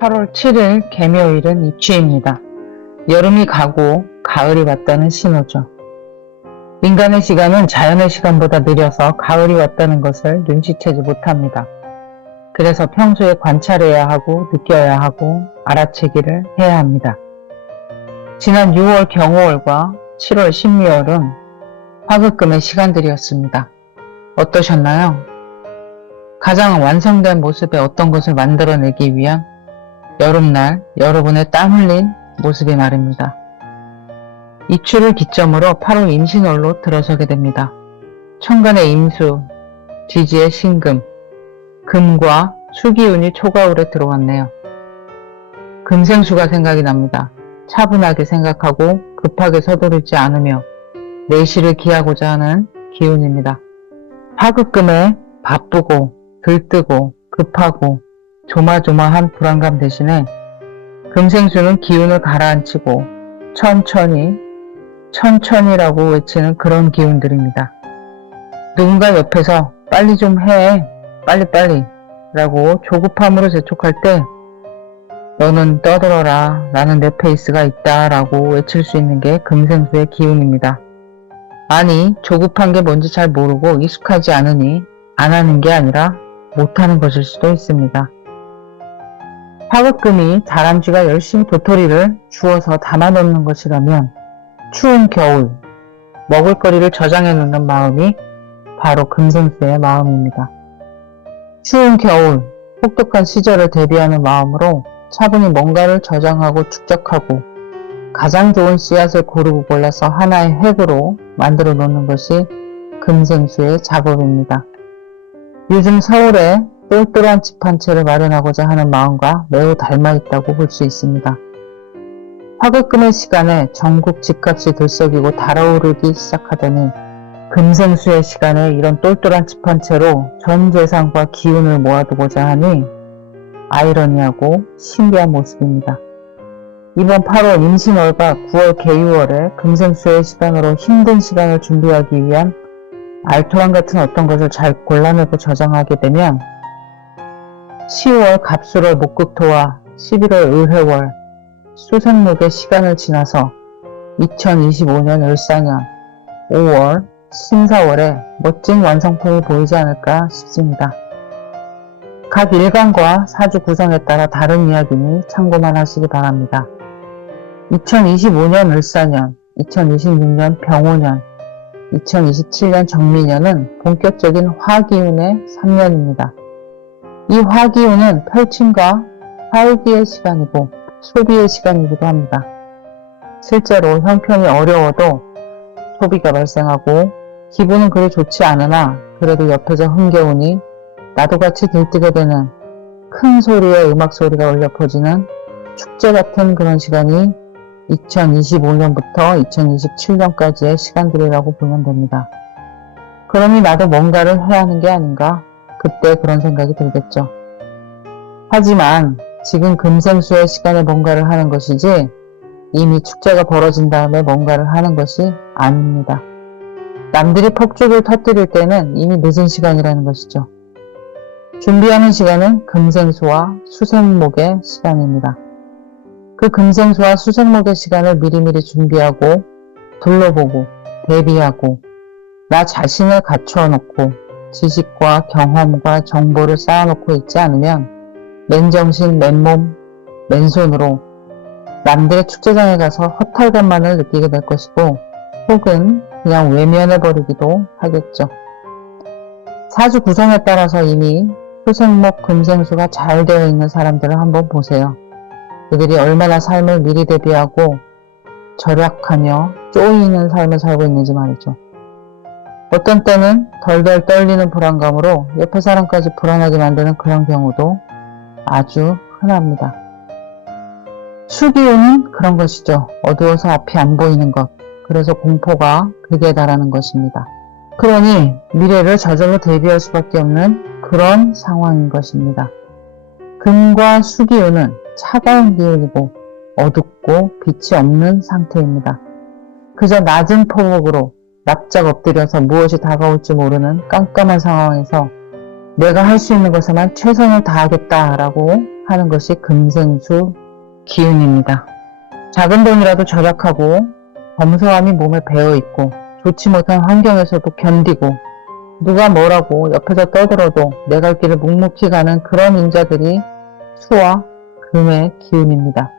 8월 7일 개묘일은 입추입니다. 여름이 가고 가을이 왔다는 신호죠. 인간의 시간은 자연의 시간보다 느려서 가을이 왔다는 것을 눈치채지 못합니다. 그래서 평소에 관찰해야 하고 느껴야 하고 알아채기를 해야 합니다. 지난 6월 경호월과 7월 신미월은 화급금의 시간들이었습니다. 어떠셨나요? 가장 완성된 모습의 어떤 것을 만들어내기 위한 여름날 여러분의 땀 흘린 모습이 말입니다. 입추를 기점으로 8월 임신월로 들어서게 됩니다. 천간의 임수, 지지의 신금, 금과 수기운이 초가을에 들어왔네요. 금생수가 생각이 납니다. 차분하게 생각하고 급하게 서두르지 않으며 내실을 기하고자 하는 기운입니다. 화급금에 바쁘고 들뜨고 급하고 조마조마한 불안감 대신에 금생수는 기운을 가라앉히고 천천히라고 외치는 그런 기운들입니다. 누군가 옆에서 빨리 좀 해, 빨리빨리 라고 조급함으로 재촉할 때 너는 떠들어라, 나는 내 페이스가 있다 라고 외칠 수 있는 게 금생수의 기운입니다. 아니, 조급한 게 뭔지 잘 모르고 익숙하지 않으니 안 하는 게 아니라 못하는 것일 수도 있습니다. 화급금이 다람쥐가 열심히 도토리를 주워서 담아놓는 것이라면 추운 겨울, 먹을거리를 저장해 놓는 마음이 바로 금생수의 마음입니다. 추운 겨울, 혹독한 시절을 대비하는 마음으로 차분히 뭔가를 저장하고 축적하고 가장 좋은 씨앗을 고르고 골라서 하나의 핵으로 만들어 놓는 것이 금생수의 작업입니다. 요즘 서울에 똘똘한 집 한 채를 마련하고자 하는 마음과 매우 닮아 있다고 볼 수 있습니다. 화급금의 시간에 전국 집값이 들썩이고 달아오르기 시작하더니 금생수의 시간에 이런 똘똘한 집 한 채로 전 재산과 기운을 모아두고자 하니 아이러니하고 신기한 모습입니다. 이번 8월 임신월과 9월 개유월에 금생수의 시간으로 힘든 시간을 준비하기 위한 알토란 같은 어떤 것을 잘 골라내고 저장하게 되면 10월 갑술월 목극토와 11월 을해월 수생목의 시간을 지나서 2025년 을사년 5월 신사월에 멋진 완성품이 보이지 않을까 싶습니다. 각 일간과 사주 구성에 따라 다른 이야기니 참고만 하시기 바랍니다. 2025년 을사년, 2026년 병오년, 2027년 정미년은 본격적인 화기운의 3년입니다. 이 화기운은 펼침과 활기의 시간이고 소비의 시간이기도 합니다. 실제로 형편이 어려워도 소비가 발생하고 기분은 그리 좋지 않으나 그래도 옆에서 흥겨우니 나도 같이 들뜨게 되는 큰 소리의 음악 소리가 울려 퍼지는 축제 같은 그런 시간이 2025년부터 2027년까지의 시간들이라고 보면 됩니다. 그러니 나도 뭔가를 해야 하는 게 아닌가? 그때 그런 생각이 들겠죠. 하지만 지금 금생수의 시간에 뭔가를 하는 것이지 이미 축제가 벌어진 다음에 뭔가를 하는 것이 아닙니다. 남들이 폭죽을 터뜨릴 때는 이미 늦은 시간이라는 것이죠. 준비하는 시간은 금생수와 수생목의 시간입니다. 그 금생수와 수생목의 시간을 미리미리 준비하고 둘러보고 대비하고 나 자신을 갖추어 놓고 지식과 경험과 정보를 쌓아놓고 있지 않으면 맨정신, 맨몸, 맨손으로 남들의 축제장에 가서 허탈감만을 느끼게 될 것이고 혹은 그냥 외면해버리기도 하겠죠. 사주 구성에 따라서 이미 수생목, 금생수가 잘 되어 있는 사람들을 한번 보세요. 그들이 얼마나 삶을 미리 대비하고 절약하며 쪼이는 삶을 살고 있는지 말이죠. 어떤 때는 덜덜 떨리는 불안감으로 옆에 사람까지 불안하게 만드는 그런 경우도 아주 흔합니다. 수기운은 그런 것이죠. 어두워서 앞이 안 보이는 것. 그래서 공포가 극에 달하는 것입니다. 그러니 미래를 저절로 대비할 수밖에 없는 그런 상황인 것입니다. 금과 수기운은 차가운 기운이고 어둡고 빛이 없는 상태입니다. 그저 낮은 포복으로 납작 엎드려서 무엇이 다가올지 모르는 깜깜한 상황에서 내가 할 수 있는 것에만 최선을 다하겠다라고 하는 것이 금생수 기운입니다. 작은 돈이라도 절약하고 검소함이 몸에 배어있고 좋지 못한 환경에서도 견디고 누가 뭐라고 옆에서 떠들어도 내 갈 길을 묵묵히 가는 그런 인자들이 수와 금의 기운입니다.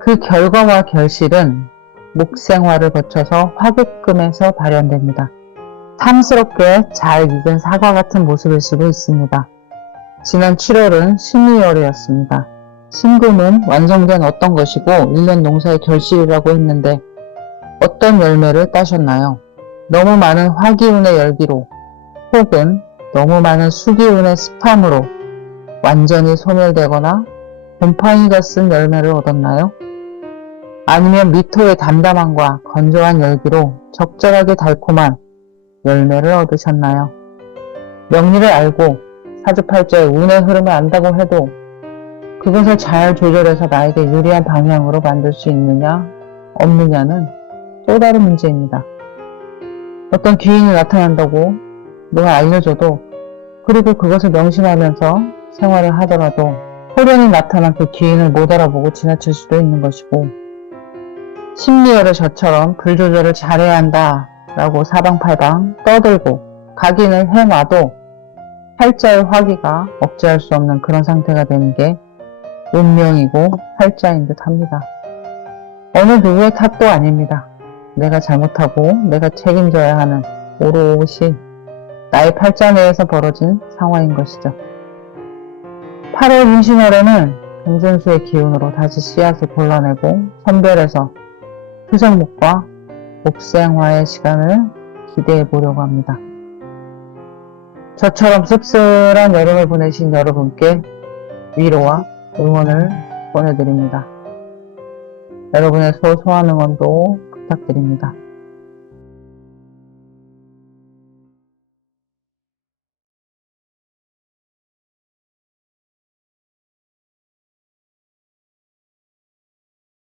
그 결과와 결실은 목생화를 거쳐서 화급금에서 발현됩니다. 탐스럽게 잘 익은 사과 같은 모습일 수도 있습니다. 지난 7월은 신유월이었습니다. 신금은 완성된 어떤 것이고 1년 농사의 결실이라고 했는데 어떤 열매를 따셨나요? 너무 많은 화기운의 열기로 혹은 너무 많은 수기운의 습함으로 완전히 소멸되거나 곰팡이가 쓴 열매를 얻었나요? 아니면 미토의 담담함과 건조한 열기로 적절하게 달콤한 열매를 얻으셨나요? 명리를 알고 사주팔자의 운의 흐름을 안다고 해도 그것을 잘 조절해서 나에게 유리한 방향으로 만들 수 있느냐 없느냐는 또 다른 문제입니다. 어떤 귀인이 나타난다고 누가 알려줘도 그리고 그것을 명심하면서 생활을 하더라도 호련히 나타난 그 귀인을 못 알아보고 지나칠 수도 있는 것이고 심리열의 저처럼 불 조절을 잘해야 한다 라고 사방팔방 떠들고 각인을 해놔도 팔자의 화기가 억제할 수 없는 그런 상태가 되는 게 운명이고 팔자인 듯 합니다. 어느 누구의 탓도 아닙니다. 내가 잘못하고 내가 책임져야 하는 오롯이 나의 팔자 내에서 벌어진 상황인 것이죠. 8월 임신월에는 금생수의 기운으로 다시 씨앗을 골라내고 선별해서 토성목과 목생화의 시간을 기대해 보려고 합니다. 저처럼 씁쓸한 여름을 보내신 여러분께 위로와 응원을 보내드립니다. 여러분의 소소한 응원도 부탁드립니다.